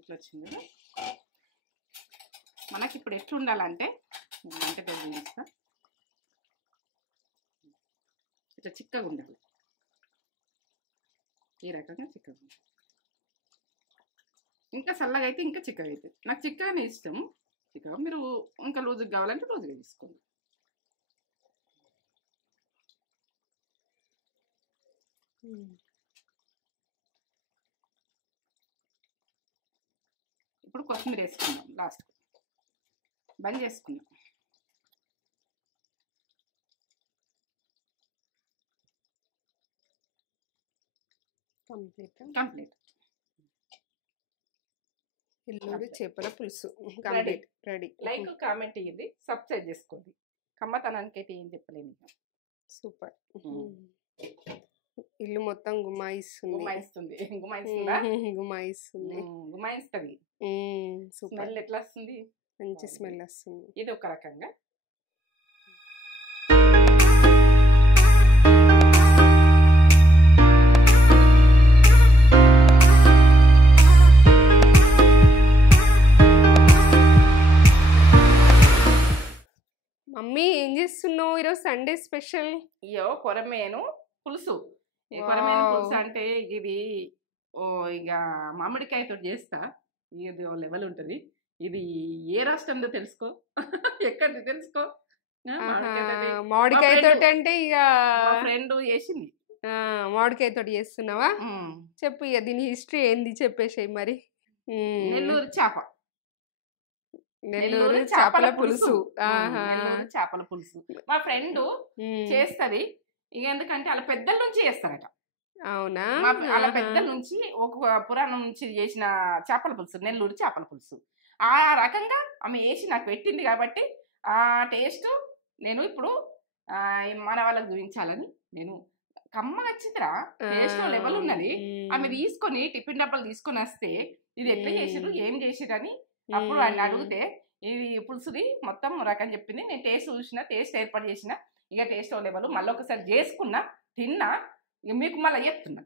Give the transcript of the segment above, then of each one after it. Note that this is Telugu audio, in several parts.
ఇట్లా వచ్చింది కదా. మనకి ఇప్పుడు ఎట్లుండాలంటే అంటే పెద్ద తీస్తా, ఇట్లా చిక్కగా ఉండాలి. ఈ రకంగా చిక్కగా ఉండాలి. ఇంకా చల్లగా అయితే ఇంకా చిక్కగా అవుతుంది. నాకు చిక్కగానే ఇష్టం. చిక్కగా మీరు ఇంకా లూజుగా కావాలంటే లూజుగా తీసుకోండి. ఇప్పుడు కొత్తిమీర వేసుకుందాం. లాస్ట్ బంద్ చేసుకుందాం. కంప్లీట్ ఎల్లూరు చేపల పులుసు కంప్లీట్ రెడీ. లైక్ కామెంట్ ఇయ్యండి, సబ్స్క్రైబ్ చేసుకోండి. కమ్మతనానికి అయితే ఏం చెప్పలేను. సూపర్. ఇల్లు మొత్తం గుమాయిస్తుంది. గుమాయిస్తుంది. స్మెల్ ఎట్లా వస్తుంది? మంచి స్మెల్ వస్తుంది. ఇది ఒక రకంగా. మమ్మీ ఏం చేస్తున్నావు ఈరోజు సండే స్పెషల్? అయ్యో కొరమేను పులుసు. కొరమేను పులుసు అంటే ఇది ఇక మామిడికాయతో చేస్తా. ఇది లెవెల్ ఉంటుంది. ఇది ఏ రాష్ట్రంలో తెలుసుకో, ఎక్కడి తెలుసుకో. మామిడికాయతో అంటే ఇక ఫ్రెండ్ చేసింది. మామిడికాయతో చేస్తున్నావా? చెప్పు ఇక దీని హిస్టరీ ఏంది చెప్పేసాయి మరి. నెల్లూరు చేప, నెల్లూరు చేపల పులుసు. చేపల పులుసు మా ఫ్రెండ్ చేస్తది. ఇక ఎందుకంటే వాళ్ళ పెద్దల నుంచి చేస్తారట. అవునా? వాళ్ళ పెద్దల నుంచి ఒక పురాణం నుంచి చేసిన చేపల పులుసు, నెల్లూరు చేపల పులుసు. ఆ రకంగా ఆమె వేసి నాకు పెట్టింది కాబట్టి ఆ టేస్ట్ నేను ఇప్పుడు మన వాళ్ళకి చూపించాలని నేను కమ్మ వచ్చిందిరా, టేస్ట్ లెవెల్ ఉన్నది. ఆమె తీసుకొని టిఫిన్ డబ్బాలు తీసుకొని వస్తే ఇది ఎట్లా చేసిరు, ఏం చేసిరని అప్పుడు ఆయన అడిగితే ఇది పులుసుది మొత్తం రకం చెప్పింది. నేను టేస్ట్ చూసిన, టేస్ట్ ఏర్పాటు చేసిన. ఇక టేస్ట్ లెవెల్ మళ్ళీ ఒకసారి చేసుకున్నా, తిన్నా. ఇక మీకు మళ్ళీ చెప్తున్నా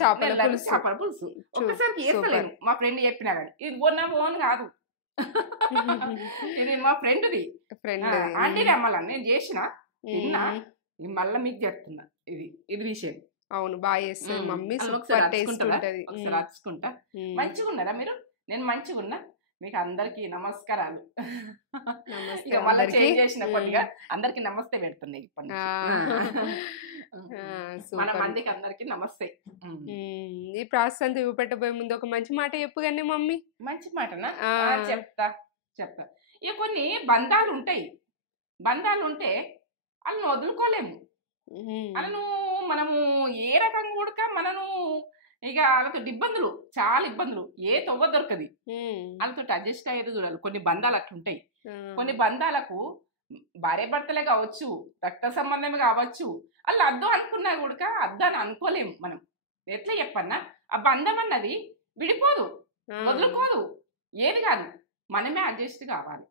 చేపల పులుసు. ఒక్కసారి చేస్తలేను, మా ఫ్రెండ్ చెప్పినా కానీ. ఇది ఓన్ కాదు, ఇది మా ఫ్రెండ్ది. ఆంటీ అమ్మలా నేను చేసిన, తిన్నా. మళ్ళీ మీకు చెప్తున్నా ఇది విషయం. అవును, బాగా చేస్తుంది మమ్మీ. ఒకసారి అరుచుకుంటా. మంచిగా ఉన్నారా మీరు? నేను మంచిగా ఉన్నా. మీకు అందరికి నమస్కారాలు. ఇక మళ్ళీ చేంజ్ చేసిన కొద్దిగా అందరికి నమస్తే పెడుతున్నాయి. మన మందికి అందరికి నమస్తే. ఈ ప్రాసెస్ అంతా చూపెట్టబోయే ముందు ఒక మంచి మాట చెప్పు కానీ మమ్మీ. మంచి మాటనా? చెప్తా. ఇక కొన్ని బంధాలు ఉంటాయి. బంధాలు ఉంటే వాళ్ళని వదులుకోలేము. వాళ్ళను మనము ఏ రకంగా కూడా మనను ఇక వాళ్ళతో ఇబ్బందులు, చాలా ఇబ్బందులు. ఏ తొవ్వ దొరకది. వాళ్ళతో అడ్జస్ట్ అయ్యేది చూడాలి. కొన్ని బంధాలు అట్లుంటాయి. కొన్ని బంధాలకు భార్య భర్తలే కావచ్చు, రక్త సంబంధమే కావచ్చు, వాళ్ళు అద్దు అనుకున్నా కూడా అద్దు అని అనుకోలేము మనం. ఎట్లా చెప్పన్నా, ఆ బంధం అన్నది విడిపోదు, వదులుకోదు, ఏది కాదు. మనమే అడ్జస్ట్ కావాలి.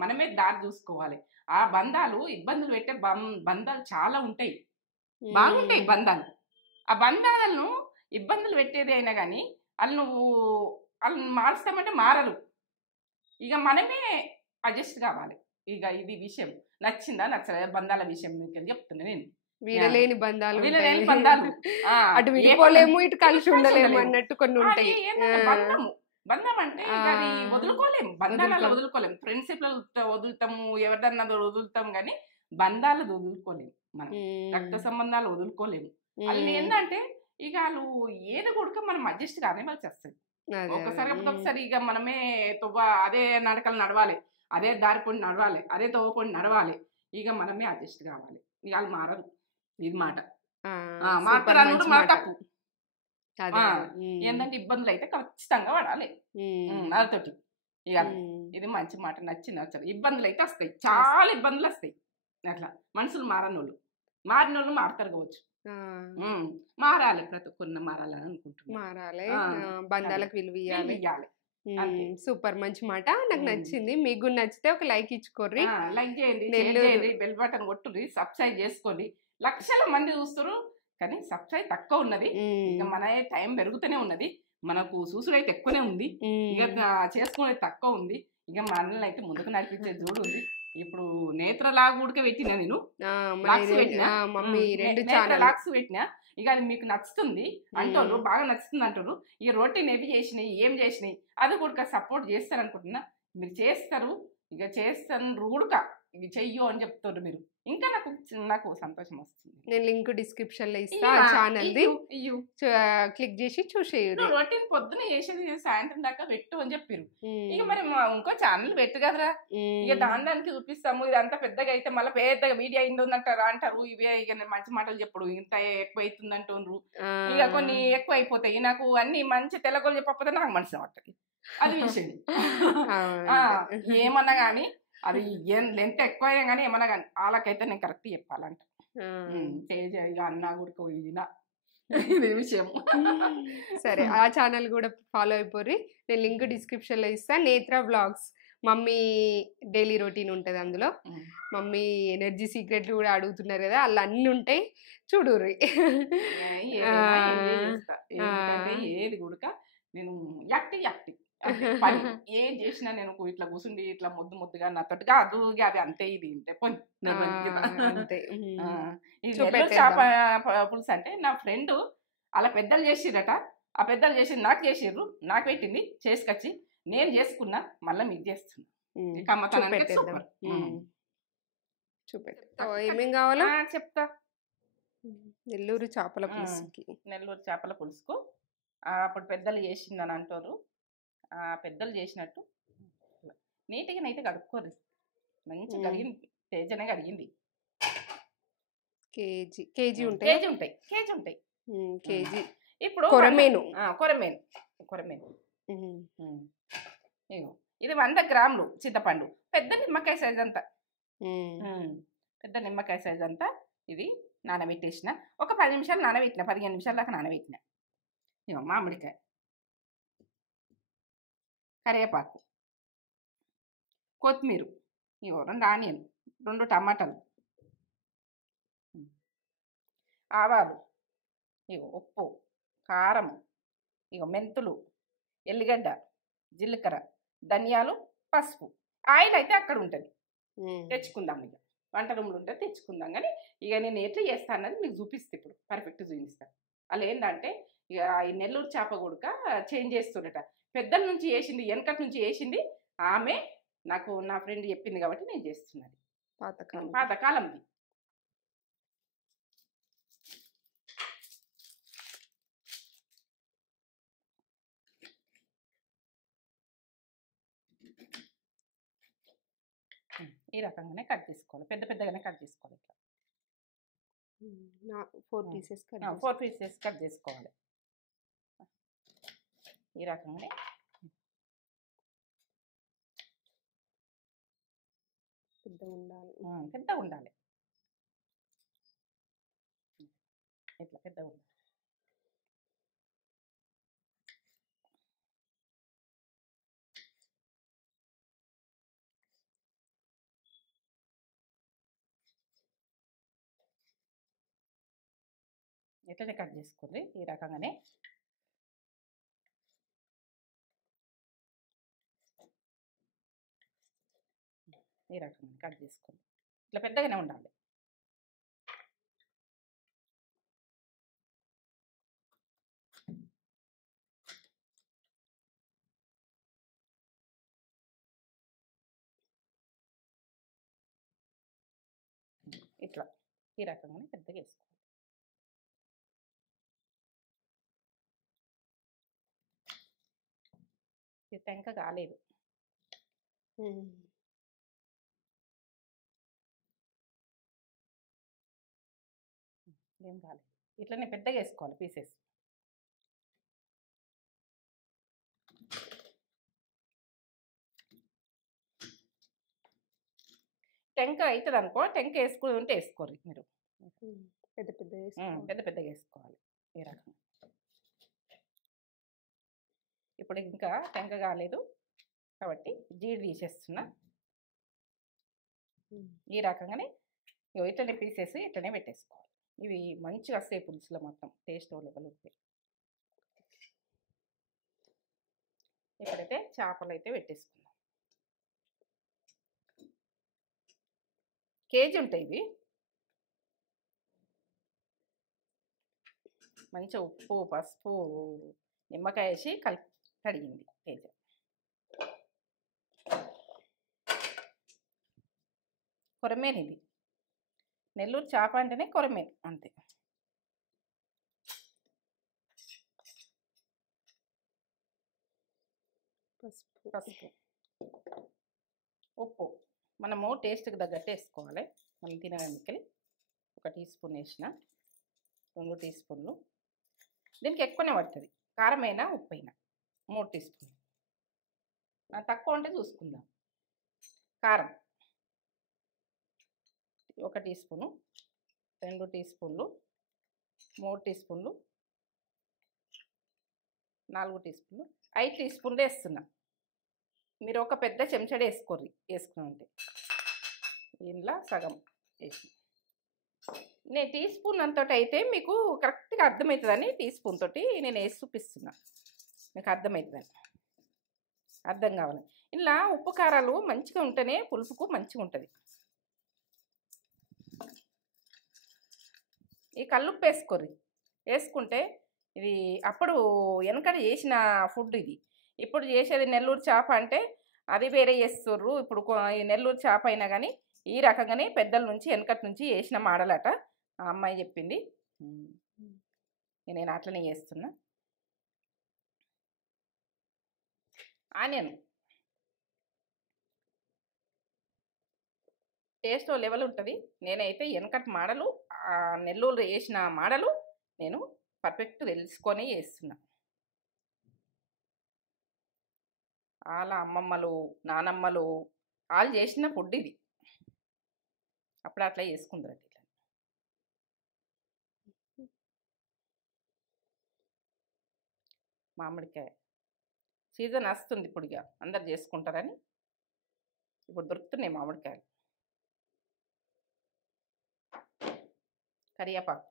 మనమే దారి చూసుకోవాలి. ఆ బంధాలు ఇబ్బందులు పెట్టే బంధాలు చాలా ఉంటాయి, బాగుంటాయి బంధాలు. ఆ బంధాలను ఇబ్బందులు పెట్టేది అయినా కానీ వాళ్ళని మారుస్తామంటే మారరు. ఇక మనమే అడ్జస్ట్ కావాలి. ఇక ఇది విషయం నచ్చిందా నచ్చలేదు బంధాల విషయం మీకు చెప్తున్నా నేను. వీడలేని బంధాలు, అటు విడిపోలేము, ఇటు కలిసి ఉండలేము అన్నట్టు కొన్ని ఉంటాయి. బంధం అంటే అది వదులుకోలేము. బంధాలలో వదులుకోలేము. ఫ్రెండ్షిప్ వదులుతాము, ఎవరిదన్నా వదులుతాం, కానీ బంధాలు వదులుకోలేము. మనం రక్త సంబంధాలు వదులుకోలేము. వాళ్ళు ఏంటంటే ఇక వాళ్ళు ఏది కొడుక మనం అడ్జస్ట్ కానీ వాళ్ళు చేస్తాయి. ఒకసారి ఇక మనమే అదే నడకలు నడవాలి, అదే దారి పొండి నడవాలి, అదే తవ్వ పొండి నడవాలి. ఇక మనమే అడ్జస్ట్ కావాలి. ఇక వాళ్ళు మారరు. ఇది మాట మాట్లాడాలి, మన తప్పు. ఏంటంటే ఇబ్బందులు అయితే ఖచ్చితంగా పడాలి వాళ్ళతోటి. ఇక ఇది మంచి మాట, నచ్చదు. ఇబ్బందులు అయితే వస్తాయి, చాలా ఇబ్బందులు వస్తాయి. అట్లా మనుషులు మారనోళ్ళు మారుతారు కావచ్చు. మారాలి, ప్రతి ఒక్కరిని మారాలని అనుకుంటున్నాను. మారాలి, బంధాలకు విలువ ఇవ్వాలి. సూపర్, మంచి మాట, నాకు నచ్చింది. మీకు నచ్చితే ఒక లైక్ ఇచ్చుకోర్రి, లైక్ చేయండి, బెల్ బటన్ కొట్టుర్రి, సబ్స్క్రైబ్ చేసుకోండి. లక్షల మంది చూస్తారు కానీ సబ్స్క్రైబ్ తక్కువ ఉన్నది. ఇక మన టైం పెరుగుతూనే ఉన్నది, మనకు చూసుడు అయితే ఎక్కువనే ఉంది, ఇక చేసుకునేది తక్కువ ఉంది. ఇక మా అన్నలు అయితే ముందుకు నడిపించే చూడు ఉంది. ఇప్పుడు నేత్రలాగా ఉడక పెట్టినా నేను, లాక్స్ పెట్టినా. ఇక అది మీకు నచ్చుతుంది అంటారు, బాగా నచ్చుతుంది అంటారు. ఇక రొటీన్ ఏవి చేసినాయి, ఏం చేసినాయి అది కూడా సపోర్ట్ చేస్తారు అనుకుంటున్నా. మీరు చేస్తారు, ఇక చేస్తారు కూడా, ఇక చెయ్యో అని చెప్తారు మీరు. ఇంకా నాకు సంతోషం వస్తుంది. నేను లింక్ డిస్క్రిప్షన్ లో ఇస్తా ఛానల్ది, క్లిక్ చేసి చూసేయరు. రొటీన్ పొద్దున చేసేది సాయంత్రం దాకా పెట్టు అని చెప్పారు. ఇక మరి ఇంకో ఛానల్ పెట్టు కదరా, ఇక దానికి చూపిస్తాము. ఇది అంత పెద్దగా అయితే మళ్ళీ పెద్దగా వీడియో అయిందంటారా అంటారు. ఇవే ఇక మంచి మాటలు చెప్పడు, ఇంత ఎక్కువ అవుతుంది అంటుండ్రు. ఇక కొన్ని ఎక్కువ అయిపోతాయి. నాకు అన్ని మంచి తెల్లగోలు చెప్పకపోతే నాకు మనసు పట్టదు, అది విషయం. ఏమన్నా కానీ అది లెంత్ ఎక్కువ అయినా కానీ ఏమన్నా కానీ వాళ్ళకైతే నేను కరెక్ట్ చెప్పాలంట. తేజ ఇక అన్నా కూడా ఇది విషయం. సరే, ఆ ఛానల్ కూడా ఫాలో అయిపోయి. నేను లింక్ డిస్క్రిప్షన్ లో ఇస్తా. నేత్ర వ్లాగ్స్, మమ్మీ డైలీ రొటీన్ ఉంటుంది అందులో. మమ్మీ ఎనర్జీ సీక్రెట్లు కూడా అడుగుతున్నారు కదా, అలా అన్నీ ఉంటాయి, చూడుర్రి. ఏది కూడా నేను యాక్టివ్ పని ఏం చేసినా నేను ఇట్లా కూర్చుండి ఇట్లా ముద్దుగా నాతోటిగా అదుగా అవి అంతే, ఇది ఇంతే చేప పులుసు అంటే నా ఫ్రెండ్ అలా పెద్దలు చేసిరట. ఆ పెద్దలు చేసి నాకు చేసిర్రు, నాకు పెట్టింది చేసుకొచ్చి నేను చేసుకున్నా, మళ్ళీ మీకు చేస్తున్నా. ఏమేం కావాలో చెప్తా. నెల్లూరు చేపల పులుసుకి, నెల్లూరు చేపల పులుసుకు అప్పుడు పెద్దలు చేసిందని అంటారు. పెద్దలు చేసినట్టు నీట్గా అయితే కడుక్కోరు, మంచిగా కడిగింది. తేజనే కడిగింది. కేజీ ఉంటాయి. కేజీ ఇప్పుడు కొరమేను ఇది 100 గ్రాములు చింతపండు, పెద్ద నిమ్మకాయ సైజ్ అంతా, పెద్ద నిమ్మకాయ సైజ్ అంతా ఇది నానబెట్టేసిన. ఒక 10 నిమిషాలు నానబెట్టిన, 15 నిమిషాల దాకా నానబెట్టిన. ఇగో మామిడికాయ, కరివేపాకు, కొత్తిమీర, ఇగో 2 ఆనియన్, 2 టమాటాలు, ఆవాలు, ఇగో ఉప్పు, కారం, ఇగో మెంతులు, ఎల్లిగడ్డ, జీలకర్ర, ధనియాలు, పసుపు. ఆయిల్ అయితే అక్కడ ఉంటుంది, తెచ్చుకుందాం. ఇక వంట రూమ్లో ఉంటుంది, తెచ్చుకుందాం. కానీ ఇక నేను ఎట్లా చేస్తాను అన్నది మీకు చూపిస్తే ఇప్పుడు పర్ఫెక్ట్ చూపిస్తాను. అలా ఏంటంటే ఇక ఈ నెల్లూరు చేప కూడా చేంజ్ చేస్తుండట. పెద్దల నుంచి వేసింది, వెనకటి నుంచి వేసింది ఆమె, నాకు నా ఫ్రెండ్ చెప్పింది కాబట్టి నేను చేస్తున్నాను. పాతకాలంది. ఈ రకంగానే కట్ చేసుకోవాలి, పెద్దగానే కట్ చేసుకోవాలి. ఇట్లా 4 పీసెస్ కట్ చేసుకోవాలి. ఈ రకంగానే పెద్ద ఉండాలి. ఇట్లా పెద్ద ఉండాలి. ఎట్లనే కట్ చేసుకోండి ఈ రకంగానే. ఈ రకంగా కట్ చేసుకోండి, ఇట్లా పెద్దగానే ఉండాలి. ఇట్లా ఈ రకంగానే పెద్దగా వేసుకోవాలి. ఇది టెంక కాలేదు, ఏం కాలేదు. ఇట్లనే పెద్దగా వేసుకోవాలి పీసెస్. టెంక అవుతుంది అనుకో, టెంక వేసుకుని ఉంటే వేసుకోరు మీరు, పెద్దగా వేసుకోవాలి ఈ రకంగా. ఇప్పుడు ఇంకా టెంక కాలేదు కాబట్టి జీడి తీసేస్తున్నా. ఈ రకంగానే ఇట్లనే పీసెస్ ఇట్లనే పెట్టేసుకోవాలి. ఇవి మంచిగా వస్తాయి పులుసులో, మొత్తం టేస్ట్ లెవెల్ ఉంటాయి. ఇప్పుడైతే చేపలు అయితే పెట్టేసుకుందాం. కేజీ ఉంటాయి ఇవి. మంచిగా ఉప్పు, పసుపు, నిమ్మకాయ వేసి కడిగింది కేజీ. కొరమేను ఇది. నెల్లూరు చేప అంటేనే కొరమేను అంతే. పసుపు, ఉప్పు మనము టేస్ట్కి తగ్గట్టు వేసుకోవాలి. మనం తినడానికి 1 టీ స్పూన్ వేసిన, 2 టీ స్పూన్లు. దీనికి ఎక్కువనే పడుతుంది, కారమైనా ఉప్పు అయినా 3 టీ స్పూన్లు. తక్కువ ఉంటే చూసుకుందాం. కారం 1 టీ స్పూను, 2 టీ స్పూన్లు, 3 టీ స్పూన్లు, 4 టీ స్పూన్లు, 5 టీ స్పూన్లు వేస్తున్నా. మీరు ఒక పెద్ద చెంచాడు వేసుకుని ఉంటే ఇంట్లో సగం వేసి. నేను టీ స్పూన్ అంతటి అయితే మీకు కరెక్ట్గా అర్థమవుతుందని టీ స్పూన్ తోటి నేను వేసి చూపిస్తున్నా, మీకు అర్థమవుతుందని. అర్థం కావాలి. ఇలా ఉప్పు కారాలు మంచిగా ఉంటేనే పులుపుకు మంచిగా ఉంటుంది. ఈ కల్లుప్పు వేసుకుంటే ఇది అప్పుడు వెనకడ చేసిన ఫుడ్ ఇది. ఇప్పుడు చేసేది నెల్లూరు చేప అంటే అది వేరే చేస్తుర్రు. ఇప్పుడు ఈ నెల్లూరు చేప అయినా కానీ ఈ రకంగానే పెద్దల నుంచి వెనకటి నుంచి చేసిన మాడలట. ఆ అమ్మాయి చెప్పింది, నేను అట్లనే చేస్తున్నా. ఆనియన్ టేస్ట్ లెవెల్ ఉంటుంది. నేనైతే వెనకటి మాడలు, నెల్లూరు వేసిన మాడలు నేను పర్ఫెక్ట్ తెలుసుకొని చేస్తున్నా. వాళ్ళ అమ్మమ్మలు, నానమ్మలు వాళ్ళు చేసిన ఫుడ్ ఇది. అప్పుడు అట్లా చేసుకుంటారు. ఇట్లా మామిడికాయ సీజన్ వస్తుంది ఇప్పుడు, ఇక అందరు చేసుకుంటారని ఇప్పుడు దొరుకుతున్నాయి మామిడికాయలు. కరివేపాకు,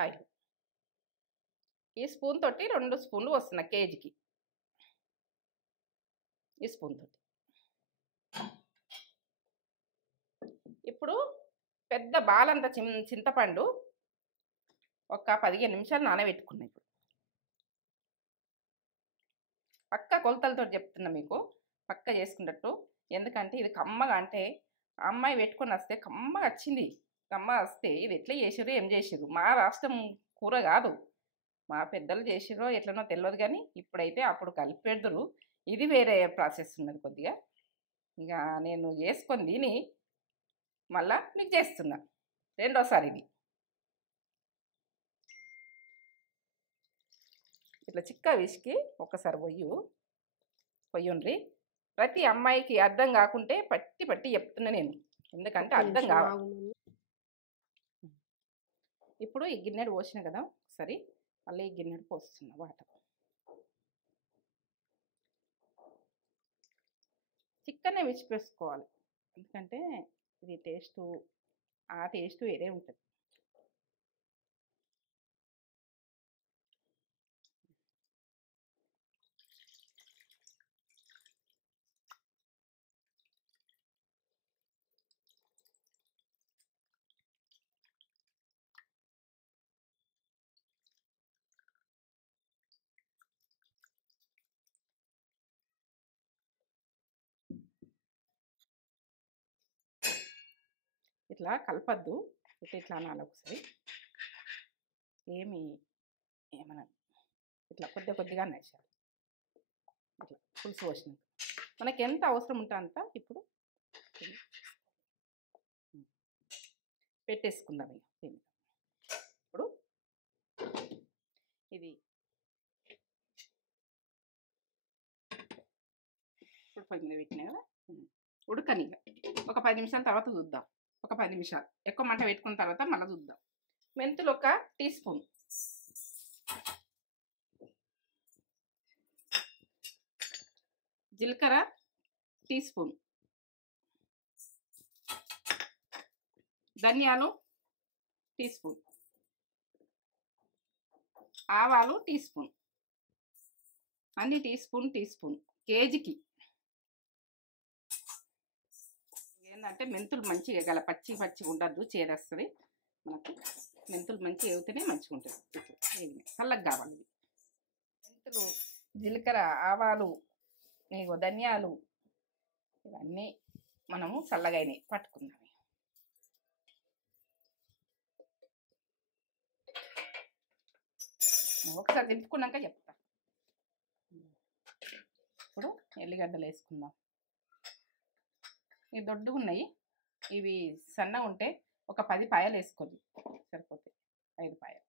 ఆయిల్. ఈ స్పూన్ తోటి 2 స్పూన్లు వస్తున్నా కేజీకి. ఈ స్పూన్ తోటి ఇప్పుడు పెద్ద బాలంత చింతపండు ఒక 15 నిమిషాలు నానబెట్టుకున్నా. ఇప్పుడు పక్క కొలతలతో చెప్తున్నా మీకు, పక్క చేసుకున్నట్టు. ఎందుకంటే ఇది కమ్మగా, అంటే ఆ అమ్మాయి పెట్టుకొని వస్తే కమ్మగా వచ్చింది. కమ్మ వస్తే ఇది ఎట్లా చేసిర్రు, ఏం చేసిర్రు, మా రాష్ట్రం కూర కాదు, మా పెద్దలు చేసిర్రో ఎట్లనో తెలియదు. కానీ ఇప్పుడైతే అప్పుడు కలిపి పెడదురు. ఇది వేరే ప్రాసెస్ ఉన్నది కొద్దిగా. ఇక నేను చేసుకొని తిని మళ్ళా మీకు చేస్తున్నా రెండోసారి. ఇది ఇట్లా చిక్క విసికి ఒకసారి పొయ్యుండ్రి. ప్రతి అమ్మాయికి అర్థం కాకుంటే పట్టి చెప్తున్నా నేను, ఎందుకంటే అర్థం కావాలి. ఇప్పుడు ఈ గిన్నెడు పోసిన కదా, సరే మళ్ళీ ఈ గిన్నెడు పోస్తున్నా వాటర్. చిక్కనే విసిపేసుకోవాలి, ఎందుకంటే ఇది టేస్ట్, ఆ టేస్ట్ వేరే ఉంటుంది. ఇట్లా కలపద్దు, ఇట్లా అనాలి ఒకసారి. ఏమన్నా ఇట్లా కొద్దిగా అనేసారు. ఇట్లా పులుసు పోసినాక మనకి ఎంత అవసరం ఉంటే అంత ఇప్పుడు పెట్టేసుకుందాం. ఇప్పుడు ఇది ఇప్పుడు పొయ్యి మీద పెట్టినా కదా, ఉడకని ఒక 10 నిమిషాల తర్వాత చూద్దాం. ఒక 10 నిమిషాలు ఎక్కువ మంట పెట్టుకున్న తర్వాత మళ్ళీ చూద్దాం. మెంతులు ఒక టీ స్పూన్, జీలకర్ర టీ స్పూన్, ధనియాలు టీ స్పూన్, ఆవాలు టీ స్పూన్, అన్ని టీ స్పూన్ కేజీకి. ఏంటంటే మెంతులు మంచిగా గల పచ్చిగా ఉండద్దు, చేరేస్తుంది మనకు. మెంతులు మంచిగా వేగితేనే మంచిగా ఉంటుంది. చల్లగా కావాలి. మెంతులు, జీలకర్ర, ఆవాలు, ఇగో ధనియాలు ఇవన్నీ మనము చల్లగా అయినాయి పట్టుకుందాం. ఒకసారి దింపుకున్నాక చెప్తా. ఇప్పుడు ఎల్లిగడ్డలు వేసుకుందాం. ఇవి దొడ్డుగా ఉన్నాయి, ఇవి సన్న ఉంటే ఒక 10 పాయలు వేసుకోండి సరిపోతాయి. 5 పాయలు.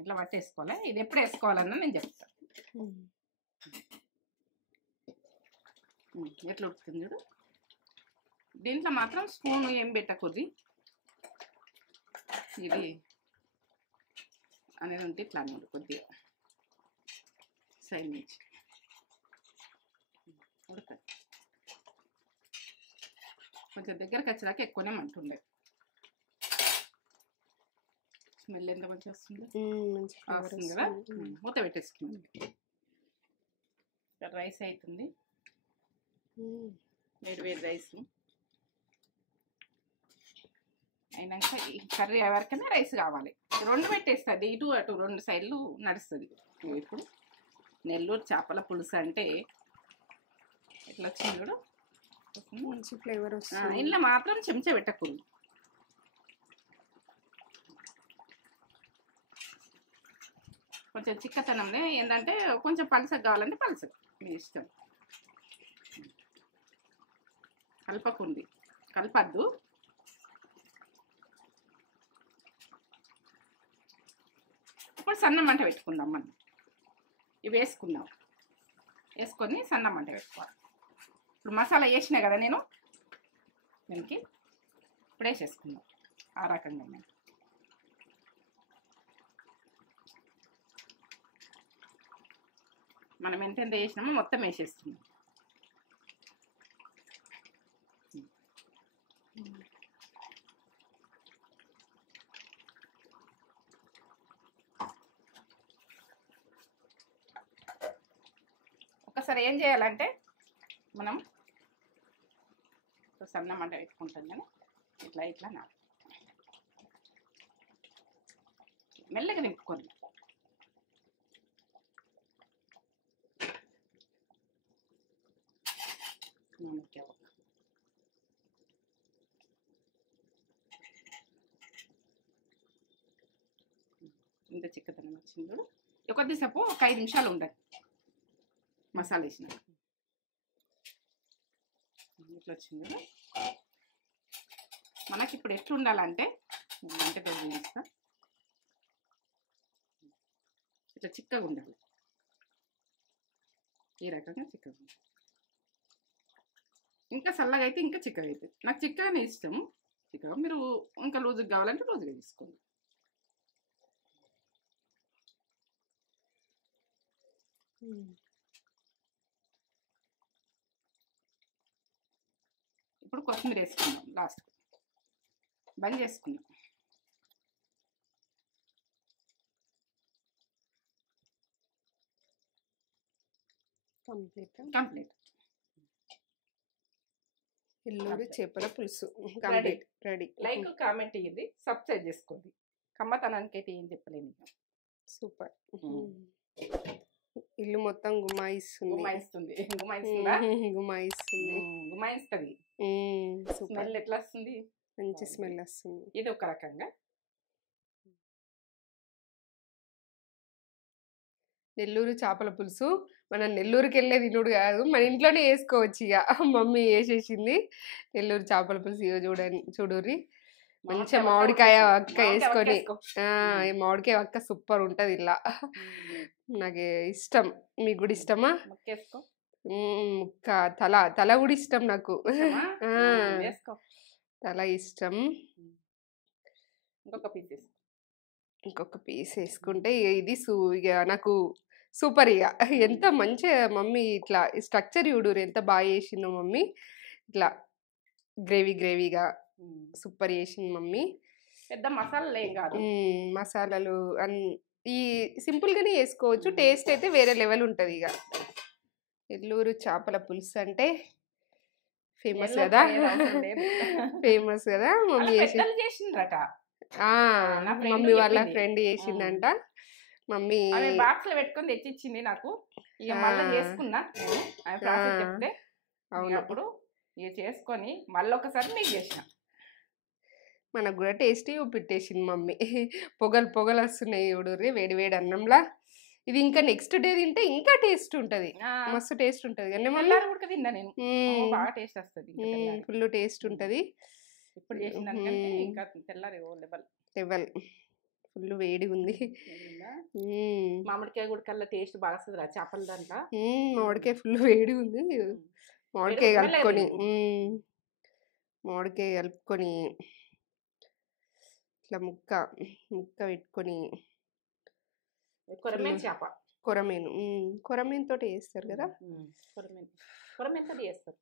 ఇట్లా పట్టేసుకోవాలి. ఇది ఎప్పుడు వేసుకోవాలన్నా నేను చెప్తాను. ఎట్లా ఉడుకుతుంది చూడు. దీంట్లో మాత్రం స్పూన్ ఏం పెట్టకూడదు. ఇది అనేది ఉంటే ఇట్లా అన్నమాట కొద్దిగా సైడ్ నుంచి ఉడక కొంచెం దగ్గరకు వచ్చేదాకా ఎక్కువనే మంటుండే. స్మెల్ ఎంత మంచిగా వస్తుంది కదా. మూత పెట్టేసుకున్నాం. రైస్ అవుతుంది, వేడి రైస్ అయినాక ఈ కర్రీ వరకనే రైస్ కావాలి. 2 పెట్టేస్తుంది, ఇటు అటు 2 సైడ్లు నడుస్తుంది. ఇప్పుడు నెల్లూరు చేపల పులుసు అంటే ఎట్లా వచ్చింది కూడా మంచి ఫ్లేవర్ వస్తుంది. ఇంట్లో మాత్రం చెంచా పెట్టకూడదు. కొంచెం చిక్కతనంలో ఏంటంటే కొంచెం పలసగా కావాలంటే పలసగా మీ ఇష్టం. కలపద్దు. ఇప్పుడు సన్న మంట పెట్టుకుందాం. మనం ఇవి వేసుకొని సన్న మంట పెట్టుకోవాలి. ఇప్పుడు మసాలా వేసినా కదా నేను దీనికి, ఇప్పుడు వేసేసుకుందాం ఆ రకంగా. మనం ఎంతెంత వేసినామో మొత్తం వేసేస్తున్నాం. ఒకసారి ఏం చేయాలంటే మనం సన్న మంట పెట్టుకుంటాం కానీ ఇట్లా నా మెల్లగా నింపుకోండి. ఇంత చిక్కదనం వచ్చింది చూడు. కొద్దిసేపు ఒక 5 నిమిషాలు ఉండండి మసాలా వేసిన. ఇట్లా వచ్చింది కదా. మనకి ఇప్పుడు ఎట్లా ఉండాలంటే అంటే చూపిస్తా, ఇట్లా చిక్కగా ఉండాలి. ఈ రకంగా చిక్కగా ఉండాలి. ఇంకా చల్లగా అయితే ఇంకా చిక్కగా అవుతుంది. నాకు చిక్కగానే ఇష్టం. చిక్కగా మీరు ఇంకా లూజుగా కావాలంటే లూజుగా తీసుకోండి. ఇప్పుడు కొత్తిమీర వేసుకుందాం. లాస్ట్ బంద్ చేసుకుందాం. కంప్లీట్ నెల్లూరు చేపల పులుసు కంప్లీట్ రెడీ. లైక్ కామెంట్ ఇయ్యండి, సబ్స్క్రైబ్ చేసుకోండి. కమ్మతనానికి అయితే ఏం చెప్పలేను. సూపర్. ఇల్లు మొత్తం గుమాయిస్తుంది. స్మెల్ ఎట్లా వస్తుంది? మంచి స్మెల్ వస్తుంది. ఇది ఒక రకంగా. నెల్లూరు చేపల పులుసు మనం నెల్లూరుకి వెళ్ళే తినుడు కాదు, మన ఇంట్లోనే వేసుకోవచ్చు. ఇక మమ్మీ వేసేసింది నెల్లూరు చేపల పులుసు. ఇక చూడుర్రి, మంచిగా మామిడికాయ వక్క వేసుకొని, మామిడికాయ వక్క సూపర్ ఉంటుంది. ఇలా నాకు ఇష్టం. మీకు కూడా ఇష్టమా? ముక్కేసుకో. ముక్క తల తల కూడా ఇష్టం నాకు. వేసుకో. తల ఇష్టం. ఇంకొక పీస్ వేసుకుంటే ఇది ఇక నాకు సూపర్. ఇక ఎంత మంచిగా మమ్మీ ఇట్లా స్ట్రక్చర్ చూడురు ఎంత బాగా చేసిందో మమ్మీ. ఇట్లా గ్రేవీగా సూపర్ చేసింది మమ్మీ. పెద్ద మసాలాలు ఏం కాదు. మసాలాలు ఈ సింపుల్గానే వేసుకోవచ్చు. టేస్ట్ అయితే వేరే లెవెల్ ఉంటుంది. ఇక నెల్లూరు చేపల పులుసు అంటే ఫేమస్ కదా. ఫేమస్ కదా. మమ్మీ చేసిండ్రట. మమ్మీ వాళ్ళ ఫ్రెండ్ చేసిందంట. మమ్మీ బాక్స్ లో పెట్టుకొని తెచ్చిచ్చింది నాకు. ఇక మళ్ళీ చేసుకున్నా చెప్తే అప్పుడు ఇక చేసుకొని మళ్ళీ ఒకసారి మీకు చేసిన. మనకు కూడా టేస్టీ పెట్టేసింది మమ్మీ. పొగలు వస్తున్నాయి చూడుర్రి వేడి వేడి అన్నంలా. ఇది ఇంకా నెక్స్ట్ డే తింటే ఇంకా టేస్ట్ ఉంటది. మస్తు టేస్ట్ ఉంటది. కానీ మళ్ళీ తిన్నా నేను. బాగా టేస్ట్ వస్తుంది. ఫుల్ టేస్ట్ ఉంటది. ఇప్పుడు చేసిన ఇంకా తెల్లారి లెవెల్ ఫుల్ వేడి ఉంది. మామిడికాయ కూడా కల్లా టేస్ట్ బాగా వస్తుంది రా చేపల దాంట్లో. మామిడికాయ ఫుల్ వేడి ఉంది. మామిడికాయ కలుపుకొని ఇట్లా ముక్క పెట్టుకొని కొరమేను తోటి చేస్తారు కదా. కొరమేను తోటి చేస్తారు.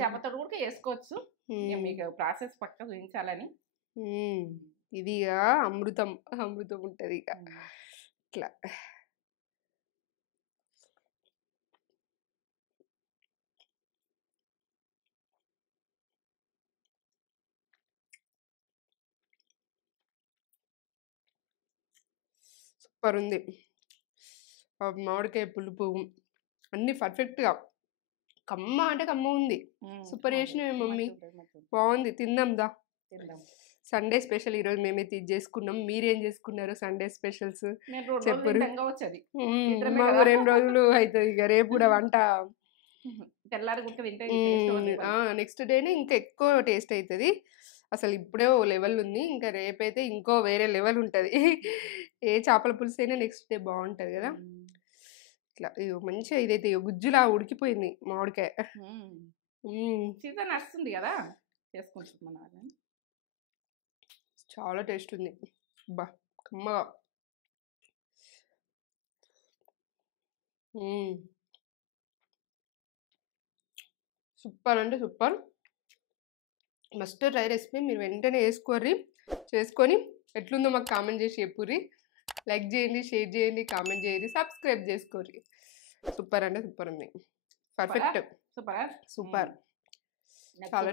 చేపతో కూడా చేసుకోవచ్చు. మీకు ప్రాసెస్ పక్క చూపించాలని. ఇది అమృతం ఉంటది. ఇక ఇట్లా సూపర్ ఉంది. మామిడికాయ పులుపు అన్ని పర్ఫెక్ట్గా. కమ్మ అంటే కమ్మ ఉంది. సూపర్ చేసినవి మమ్మీ. బాగుంది. తిందాందా. సండే స్పెషల్ ఈరోజు మేమైతే ఇది చేసుకున్నాం. మీరేం చేసుకున్నారు సండే స్పెషల్స్ చెప్పరు. మాకు 2 రోజులు అవుతుంది. ఇక రేపు కూడా వంట నెక్స్ట్ డేనే ఇంకా ఎక్కువ టేస్ట్ అవుతుంది. అసలు ఇప్పుడే ఓ లెవెల్ ఉంది. ఇంకా రేపైతే ఇంకో వేరే లెవెల్ ఉంటుంది. ఏ చేపల పులుసు అయినా నెక్స్ట్ డే బాగుంటుంది కదా. ఇట్లా మంచిగా ఇదైతే గుజ్జులా ఉడికిపోయింది మామిడికాయ. సీజన్ వస్తుంది కదా చేసుకుంటున్నాం. చాలా టేస్ట్ ఉంది. బా కమ్మగా. సూపర్ అంటే సూపర్. Must try recipe. మీరు వెంటనే చేసుకొని ఎట్లుందో మాకు కామెంట్ చేసి చెప్పుర్రి. లైక్ చేయండి, షేర్ చేయండి, కామెంట్ చేయండి, సబ్స్క్రైబ్ చేసుకోర్రి. సూపర్ అంటే సూపర్ ఉంది. పర్ఫెక్ట్. సూపర్ చాలా